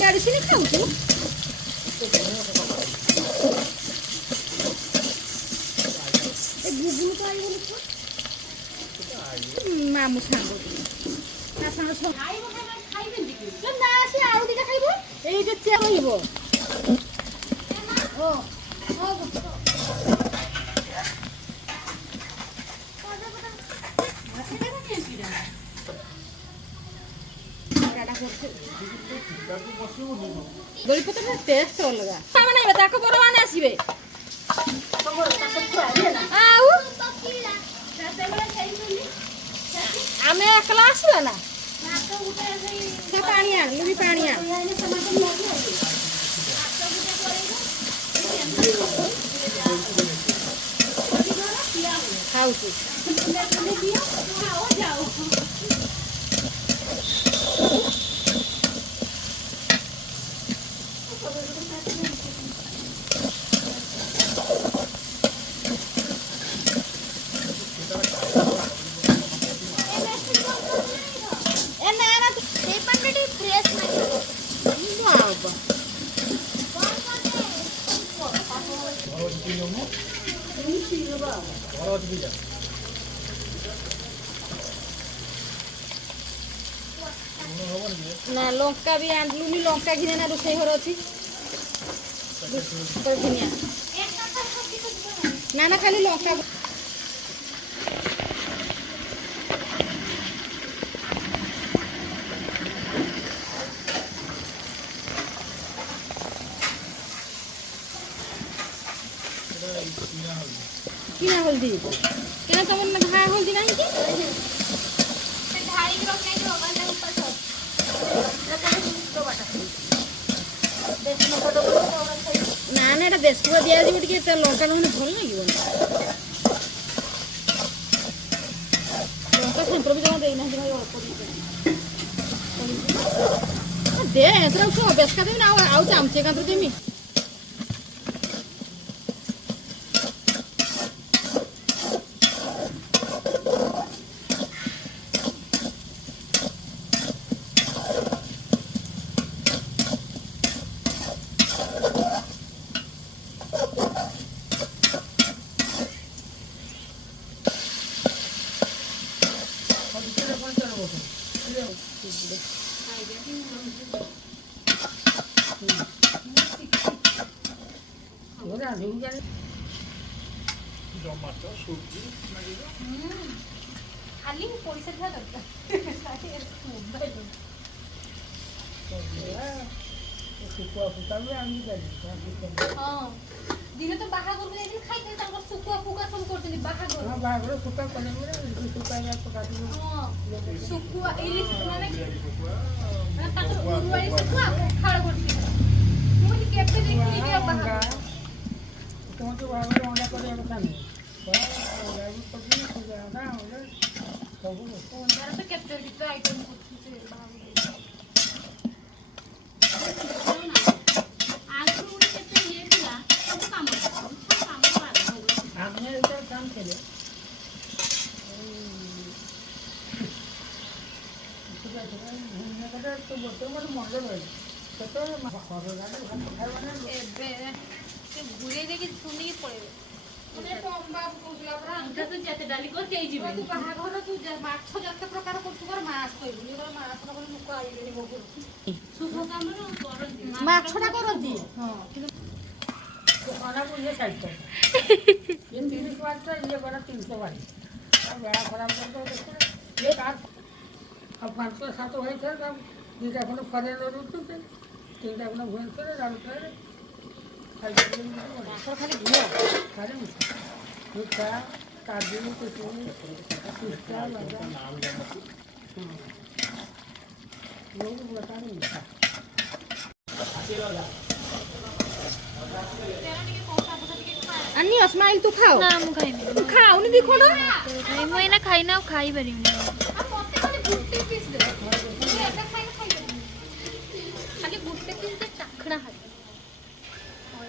medicine ଖାଉଛୁ ଏ Google ତ ଆଇବନି ମାମୁ ସାଙ୍ଗ ତା ସାଙ୍ଗ ନା ସେ ଆଉ ଦିଟା ଖାଇବ ଏଇ ଯେ ଚେ ରହିବ ଓ ଦୋଳି ପତ୍ର ଟେଷ୍ଟ ଅଲଗା ଆମେ ନାଇଁ ତାକୁ ବର ମାନେ ଆସିବେ ଆଉ ଆମେ ଏକଲା ଆସିବା ନା ସେ ପାଣି ଆଣ ଲୁବି ପାଣି ଆଣ ଖାଉଛୁ ना लंका भी आनलुनी लंका घिने ना रोषे घर अच्छी ना ना खाली लंका किना हल्दी केना तुम घा हल्दी नहीं की ना ना एटा देशपुर दिया जी टिके त लंका नहने भल लागिब लंका सेंटर भी जमा देई ना भाई अल्प दे एतरा सो बेसका देना आउ चामचे कांतर देमी खाली पैसा था दरकार हाँ दिन तो बाहा कर ले खाइते तांको सुकुआ फुका सब करते बाहा कर हां बाहा कर फुका कोने में सुकुआ या पका हां सुकुआ इलिस माने ना ताको उरुवाई सुकुआ खाड़ करते मुझे केपे देखि के बाहा तो बाहा कर ओंडा करे କଥା नहीं गाड़ी पकी हो गया ना सब ओंडा से कैप्चर कितना आइटम कुछ से बाहा काम करे तो बोतल मन मन रही तो घूरे देखिए सुनी पड़े মানে টম্বা বুঝলা পরা আমরা তো যেতে ডালি করতে এই যাবে তু বাহা ঘর তু মাছ যত প্রকার করতু কর মাছ কইবি কর মাছ না বলে মুখ আইবেনি বগুর শুভ কামর করন্তি মাছটা করন্তি হ্যাঁ কিন্তু খানা বুঝে কাটতে ये 30 वाट का ये बड़ा 300 वाट अब बड़ा खराब कर दो देखो ये काट अब 500 700 है थे तब ये अपन फरे रो तो तीन अपन भूल से डाल कर खाली घिया खाली मिठा काजू कुछ पिस्ता लगा लोग बता नहीं अन्नी स्माइल तू खाओ ना मु खाइबे तू खाओ नि देखो ना खाइ मु एना खाइ ना खाइ परिम आ मते खाली गुट्टे पीस दे एटा खाइ ना खाइ खाली गुट्टे पीस दे चाखड़ा खाइ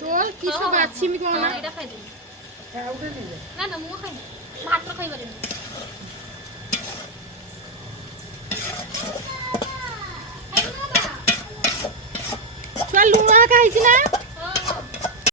तो किसो बाछि मी कोना एटा खाइ दे खाओ दे ना ना मु खाइ भात खाइ परिम ଲୁଣ ହେକା ହେଇଛି ନା